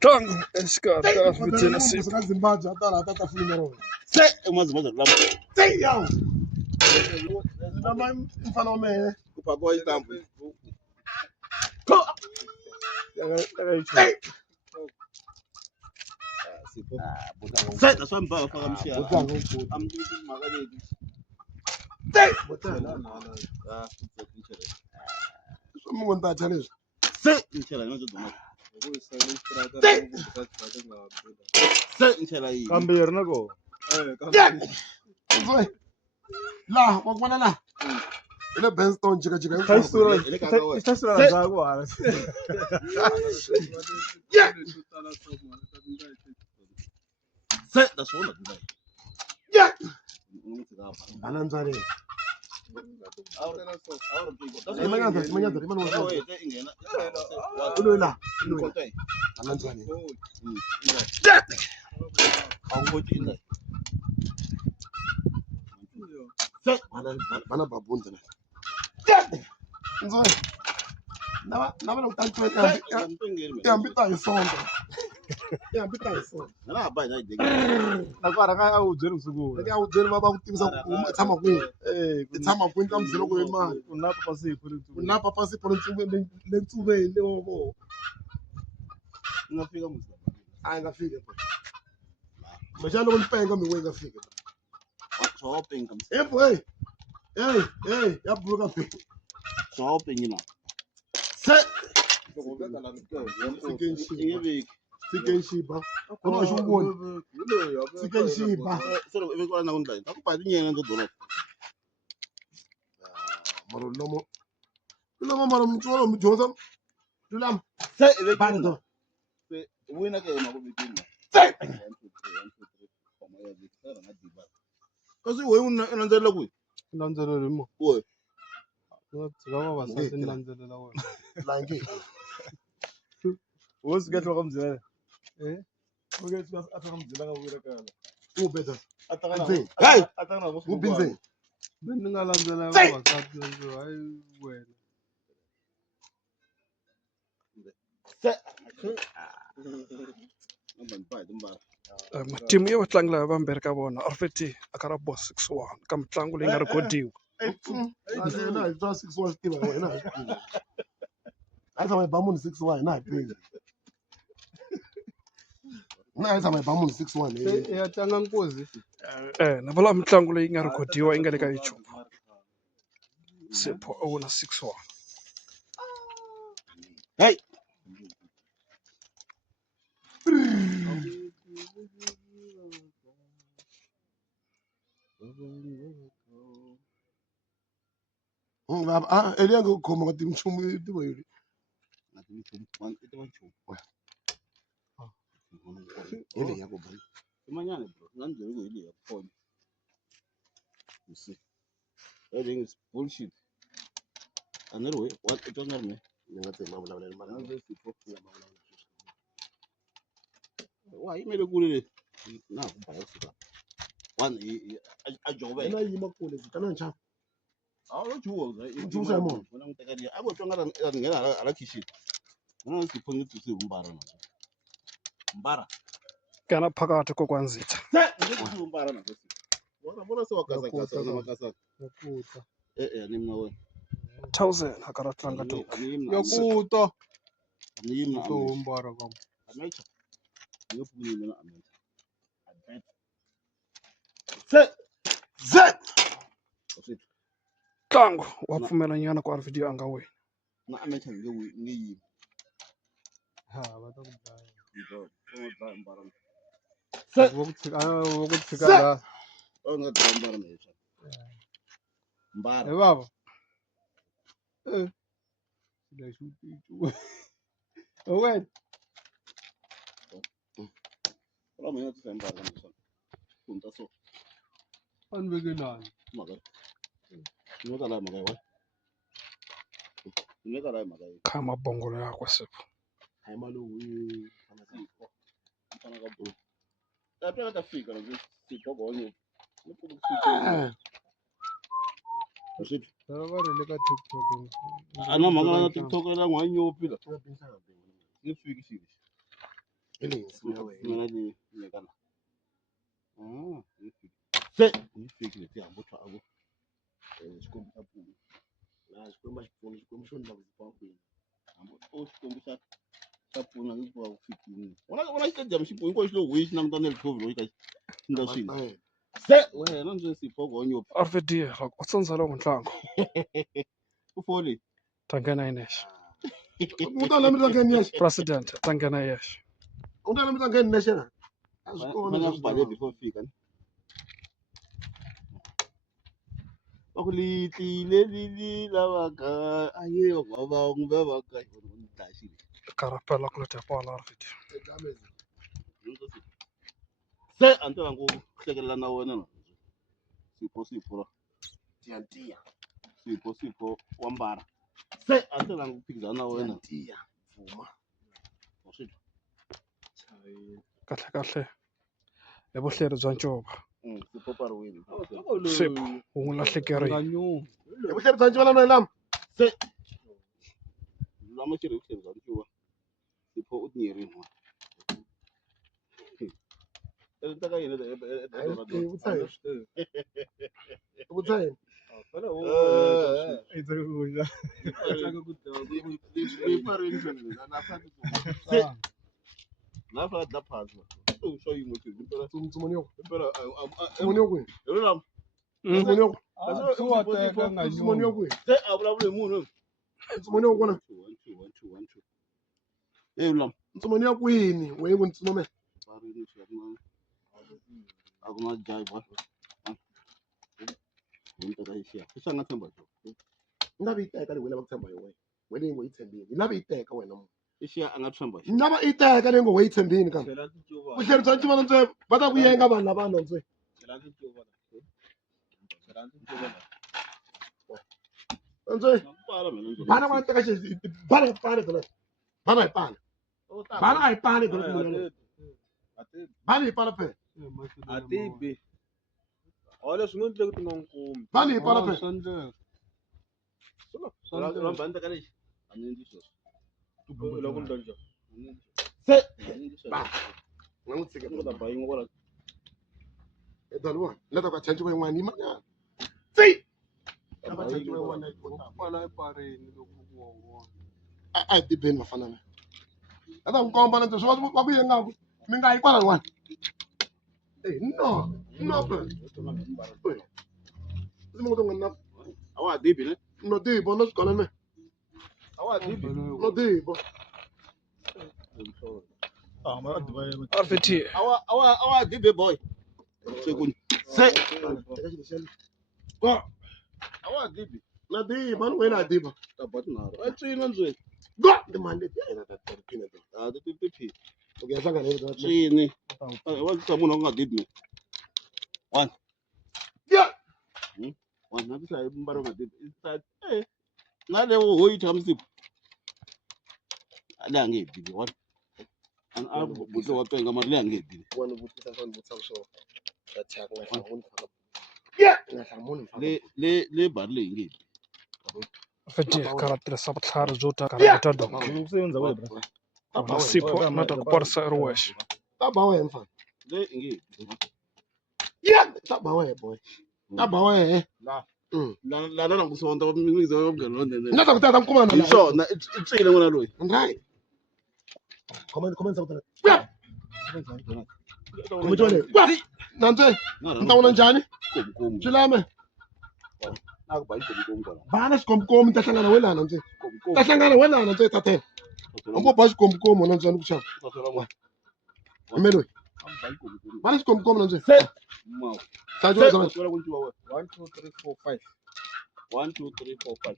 Tlanga exikarhi ka Arvidsson na Sipho. Se umazimaza lapho. yawu mfana wamene Kupapa itambu. Sipho. Se naswamba afaka mshiya. Amlithi makaleti. mungontatha leswi Se nchela ngozo duma. Se nchela yi. Kambirhi na kona. laha wa vona laha hi le Benston jikajika I xisura la ndzhaku hala. Se naswona duma. banandzale uloyi laha banandzale bana babunda la ndzole na vana kutani tihambi ta hi sonto tihambi ta hi sonto Nakona ka a wu byeli kusuku. leki a wu byeli va ku tivisa ku huma i tshama kwini i tshama kwini ka muzilo ku hi mali Ku na Papa Sipho le ku na Papa Sipho le ntsuveni le wovo Ngafika musa. a yi nga fiki kumbexana loko ni penga mi we nga fiki Shopping kam. hey ya buluka pe Shopping yina. se Ingeviki. Siken Shiba. Kona wa xuvoni. Siken Shiba. Solo ivi kwa na kundla. Akupati nyene ndo dolo. Maro lomo. Lomo maro mchoro mjoza. Tulam. Se ivi Bando. Se wina ke makubikini. Se. Kasi wewe unanzela kuyi? Landzelela mo. Wewe. Tsika vavasati ni landzelela wena. Lange. Wo sika tloga mzela. Oke tsika ataka mzela ka wira kala. Beta. Ataka Hey. Ataka na Who been saying? Ni nga landzelela vavasati landzo hayi wena. Se. Matimu ya vatlangi lava vambirhi ka vona Arvidsson a ka ra boss 6-1 ka mitlangu leyi nga rikodiwa. Na hi twa 6 wa tiva wena hi tiva. A tshama hi ba munhu 6 wa hina hi pinga. Na hi tshama hi ba munhu 6 wa Se ya tlanga nkosi. Na vala mitlangu leyi nga rikodiwa yi nga le ka YouTube. Sipho a wina 6-1. Hey. Eli yangu khoma ka timchumu tiva yini. Eli yako bani. Imanyane bro. Nganzela ku ile yakhona. You see. Everything is bullshit. Anyway, what it don't me. Ngathi mabula mali. Nanze siphofula mabula. Wa imele kulele. Na kubhaya sika. One ajobe. Na yima kule zikana ncha. Awu juwo za. Juwo mo. Wona mutekadi. Abo tonga ngela ala kishi. Wona siphonga tsusi umbara na. Umbara. Kana phakathi kokwanzitha. Se umbara na kosi. Wona se wakasa kasa na makasa. Yakuta. Nimna we. 1000 a ka ra tlanga to. Yakuta. Nimna To mbara kam. America. Yo funi mina America. Se. Ntlangu wa pfumelanyana ku Arvidsson a nga wina. Na America ngi Ha va ta ku dlaya. Vo mbara. Wo ku tshika la. Nga mbara na yesha. Mbara. Hey baba. Leswi u wena. Ola mina tsa mbara na so. Kunta so. Ani vekelani. Maka. Nota la maka wa. Nota la maka. Khama bongolo yakwe Sipho. Hayi maluwi. Kana ka bu. Ta ta fika na sipho gonyo. Nipuku sipho. Osip. Va ri le ka TikTok. Ana manga na TikTok la ngwanyo pila. Ni fiki fiki. pfuna hi ku va fikini vona xitediyamu xi hinkwaswo xi lo hwi xi langutane le covid loyi ka xinda swilo se wena ndzi sipho gonyo RVD loko u tsundza lowu ntlangu u foli ta nghena hi nexe Mutala mitangeni yexe. president ta nghena hi yexe Mutala mitangeni nexe na. A swi kona fana leswi ku bale before fika va ku litlile lili lavaka aye va ka ni dashile karapela ku leta pala RVD se a ni tala ku hlekelela na wena na sipho ra Tiya. sipho wa mbara se a ni tala ku phikizana na wena Tiya. Vuma. kahle hi vuhleri bya ncuva sipho pariwile sipho wu n'wi lahlekerile Hi vuhleri bya ncuva na lama. se lama xiri vuhleri bya ncuva sipho u tinyerini taka yini Vutsayeni. Lafa da phansi usho yini ukuthi impela Tsumoniyo. impela Tsumoniyo kwini? yona Tsumoniyo. Tsumoniyo Tsumoniyo kwini? se avulavule munhu Tsumoniyo kona. 1 2 lam Tsumoniyo kwini? Wewe ku ntsumome. parini shirma akuna jaiba into ka ishia sanga themba Ngabe iteka le wena bakuthemba yona. Wena ingo ithembile. Ngabe iteka wena mu. ishia angathemba Ngabe iteka le ngo wayithembini kana. Vuhleri bya ncuva ntswe va ta kuyenga vanhu lavana ntswe. Ntswe. Bana va teka xi bana hi pane tona. Bana hi pane. Bana hi pane tona. Bana hi pane pe. Atibi. Olha swin'we ndle ku tinga nkumbi. Bana hi pane pe. rambanda ka lexi a ni endli sweswo Loko ndonjo. Se. Ba. Nga n'wi tshika ku ta ba yin'we kwala Edalwa. Leta ka change wa yin'wana yi manya. Si. Ka change wa yin'wana yi kota. Kwala eparini loko ku wona. A hi tibeni vafana na. Ata ku komba na swi va ku yenga mi nga yi kwala wani. No pe. Ndzi mo to ngana. awa dibi ne No dibo no skole me. awa dibi No dibo. RVD awa dibi boy sekuni se awa dibi Na dibo no wena dibo. tabat naro atsina nzwe Go. The man le yena ta pina to. a ti pipi Okay, sanga ne to. tsini wa tsa munhu nga dibi Yeah. wana ti sai mbaro nga dibi na le ho yi thamsipo ala nge dibi wana an a buto wa penga mali ya nge dibi Wani vutisa so. Ta chaka nga hlamuni phaka. Yeah. Nga hlamuni phaka. le bari leyi nge RVD kara tirhisa vutlhari byo ta kara ta donga na sipho na ta ku parisa ri wexe Ta ba we mfana. le nge Yeah. Ta ba we boy. Ta ba we. la na ku sonda mi ngize wa mgelo nene Nga ta ku ta kuma na. hi swona i tsile n'wana loyi Right. Comment sa ku ta. Yeah. Kumjole. Nantswe. Ntawona njani? komkomo Swilame. na ku ba komkomo kona Bana xikomkomo ta hlangana welana ntswe. komkomo Ta hlangana welana ntswe ta 10. Umbo ba xikomkomo na ntswe ku xava. Melo. Bana xikomkomo na ntswe. mau Ta jo zona. 1 2 3 4 5. 1 2 3 4 5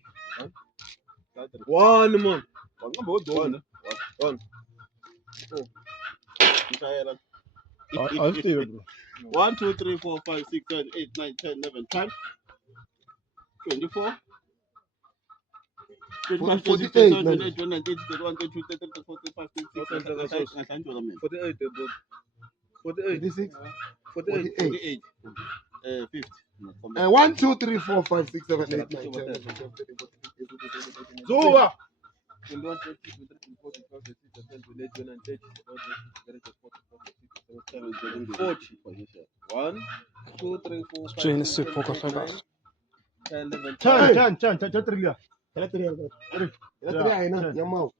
1 man. ngamba wodona 1. Mshayela I'll stay bro. 1 2 3 4 5 6 7 8 9 10 11 12 24 48 48 bro. 48. 36. 48. 48. 50 1 2 3 4 5 6 7 8 9 10. Zuwa. 21 1 2 3 4 5 byini sipho kahle kahle 10 11 Ela teria aí, né? Minha mão.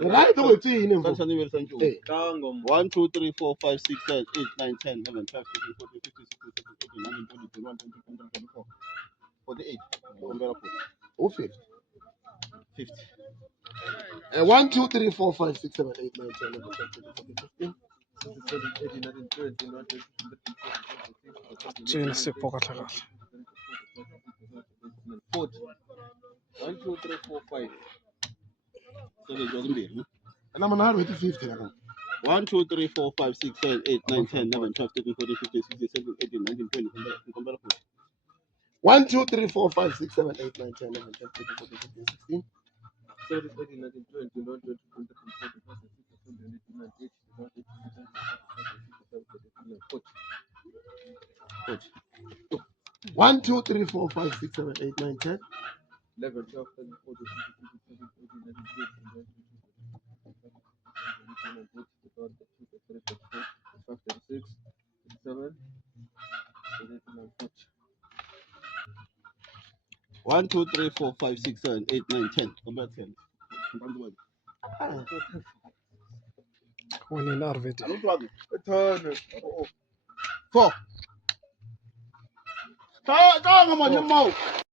Right, do it in him. San Sanibel Sancho. Hey. 1, 2, 3, 4, 5, 6, 7, 8, 9, 10, 11, 12, 13, 14, 15, 16, 17, 18, 19, 20, 21, 22, 23, 24, 48. Oh, 50. 50. 1, 2, 3, 4, 5, 6, 7, 8, 9, 10, 11, 12, 13, 14, 15. Tshini siphokatha kahle. 40. 1, 2, 3, 4, 5. So there's wasn't big. And I'm not with 50. 1, 2, 3, 4, 5, 6, 7, 8, 9, 10, 11, 12, 13, 14, 15, 16, 17, 18, 19, 20. 1, 2, 3, 4, 5, 6, 7, 8, 9, 10, 11, 12, 13, 14, 15, 16. 17, 18, 19, 20, 21, 22, 23, 24, 25, 26, 27, 1, 2, 3, 4, 5, 6, 7, 8, 9, 10. 11, 12, 13, 14, 15, 16, 17, 18, 19, 20, 21, 22, 23, 24, 25, 36, 1, 2, 3, 4, 5, 6, 7, 8, 9, 10. Number 10. Winning RVD. 4. Come on, your mouth.